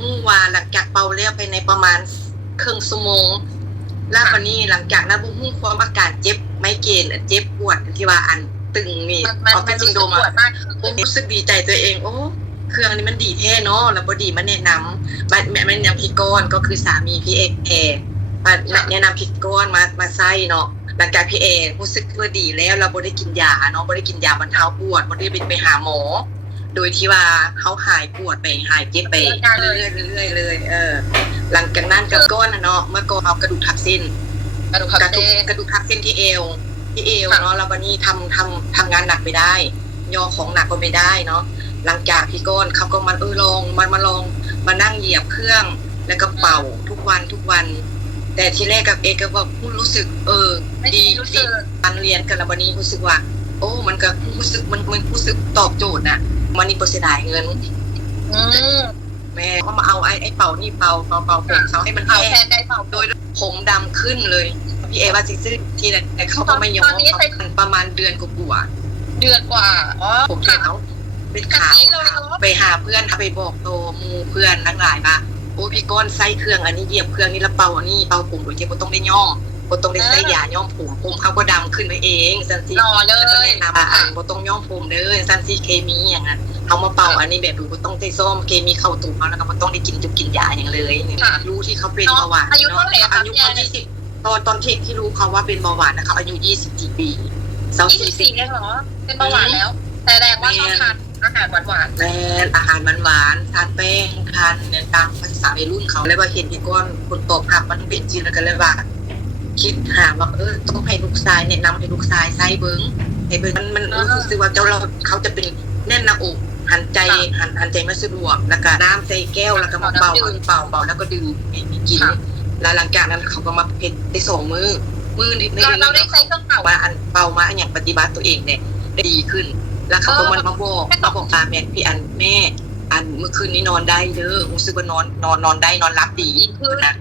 ฮู้ว่าหลังจากเป่าแล้วภายในประมาณครึ่งชั่วโมงแล้ววันนี้หลังจากนั้นบ่ฮู้ความอาการเจ็บไมเกรนเจ็บปวดที่ว่าอันตึงนี่มันรู้สึกปวดมากขึ้นรู้สึกดีใจตัวเองโอ้เครื่องนี้มันดีแท้เนาะแล้วบ่ดีมาแนะนำบัดแนะนำพี่ก้อนก็คือสามีพี่เอกมาแนะนำพี่ก้อนมาใช้เนาะหลังจากพี่เอรู้สึกว่าดีแล้วเราบ่ได้กินยาเนาะบ่ได้กินยาบรรเทาปวดบ่ได้ไปหาหมอโดยที่ว่าเขาหายปวดไปหายเจ็บไปเรื่อยๆเลยหลังจากนั้นก็ก้อนเนาะเมื่อก่อนเอากระดูกทับเส้นที่เอวเนาะแล้ววันนี้ทำงานหนักไม่ได้ย่อของหนักก็ไม่ได้เนาะหลังจากพี่ก้อนเขาก็มาลองมานั่งเหยียบเครื่องแล้วก็เป่าทุกวันแต่ทีแรกกับเอก็ว่ารู้สึกดีการเรียนกันแล้ววันนี้รู้สึกว่าโอ้มันก็รู้สึกมันรู้สึกตอบโจทย์น่ะมันนี่บ่เสียดายเงินแม่ก็มาเอาไอ้เป่านี่เป่าผมเขาให้มันแห้งโดยผมดำขึ้นเลยพี่เอว่าซิซื้อทีแต่เขาก็ไม่ยอมประมาณเดือนกว่าผมขาวเป็นขาวไปหาเพื่อนไปบอกโตมูเพื่อนทั้งหลายว่าโอ้พี่ก้อนใส่เครื่องอันนี้เหยียบเครื่องนี้แล้วเป่าอันนี้เป่าผมโดยที่บ่ต้องได้ย่อมบ่ต้องได้ใส่ยาย่อมผมเขาก็ดำขึ้นไปเองซันซี่เลยนะบ่ต้องย่อมผมเด้อซันซี่เคมีอย่างนั้นเอามาเป่าอันนี้แบบบ่ต้องได้ซ่อมเคมีเข้าตัวเขาแล้วก็บ่ต้องได้กินยาอย่างเลยรู้ที่เขาเป็นเบาหวานเนาะอายุเขา20ตอนที่รู้เขาว่าเป็นเบาหวานนะคะอายุ24ปี24เลยเหรอเป็นเบาหวานแล้วแต่แรงว่าชอบทานอาหารหวานแม่อาหารหวานทานแป้งทานเนี่ยตามภาษาวัยรุ่นเขาเลยว่าเห็นพี่ก้อนคนตอบรับมันเป็นจริงแล้วก็เลยว่าคิดหาว่าต้องให้ลูกชายแนะนำให้ลูกชายใส่เบิ้งให้เบิ้งมันรู้สึกว่าเขาจะเป็นแน่นหน้าอกหันใจไม่สะดวกแล้วก็น้ำใส่แก้วแล้วก็มาเป่าแล้วก็ดื่มกินแล้วหลังจากนั้นเขาก็มาเพ็ดได้2มื้อนิดนึงเราได้ใช้เครื่องเป่าว่าอันเป่ามาอย่างปฏิบัติตัวเองเนี่ยดีขึ้นแล้วเขาก็มาบอกแม่พี่แม่อันเมื่อคืนนี้นอนได้เด้อรู้สึกว่านอนได้นอนหลับดีนะ